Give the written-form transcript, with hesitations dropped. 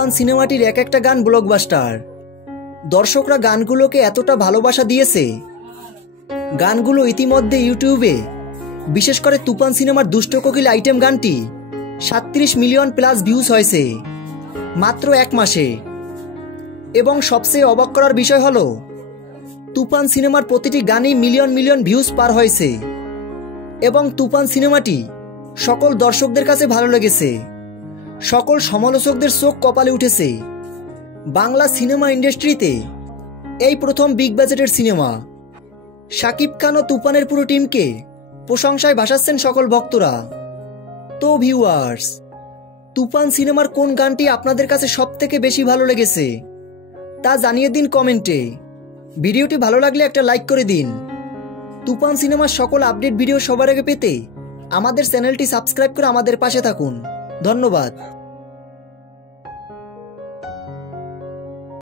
তুফান সিনেমাটির এক একটা গান ব্লকবাস্টার। দর্শকরা গানগুলোকে এতটা ভালোবাসা দিয়েছে, গানগুলো ইতিমধ্যে ইউটিউবে, বিশেষ করে তুফান সিনেমার দুষ্ট কোকিল আইটেম গানটি 37 মিলিয়ন প্লাস ভিউজ হয়েছে মাত্র এক মাসে। এবং সবচেয়ে অবাক করার বিষয় হলো, তুফান সিনেমার প্রতিটি গানেই মিলিয়ন মিলিয়ন ভিউজ পার হয়েছে এবং তুফান সিনেমাটি সকল দর্শকদের কাছে ভালো লেগেছে। সকল সমালোচকদের চোখ কপালে উঠেছে। বাংলা সিনেমা ইন্ডাস্ট্রিতে এই প্রথম বিগ বাজেটের সিনেমা। শাকিব খান ও তুফানের পুরো টিমকে প্রশংসায় ভাসাচ্ছেন সকল ভক্তরা। তো ভিউয়ার্স, তুফান সিনেমার কোন গানটি আপনাদের কাছে সবথেকে বেশি ভালো লেগেছে তা জানিয়ে দিন কমেন্টে। ভিডিওটি ভালো লাগলে একটা লাইক করে দিন। তুফান সিনেমার সকল আপডেট ভিডিও সবার আগে পেতে আমাদের চ্যানেলটি সাবস্ক্রাইব করে আমাদের পাশে থাকুন। ধন্যবাদ।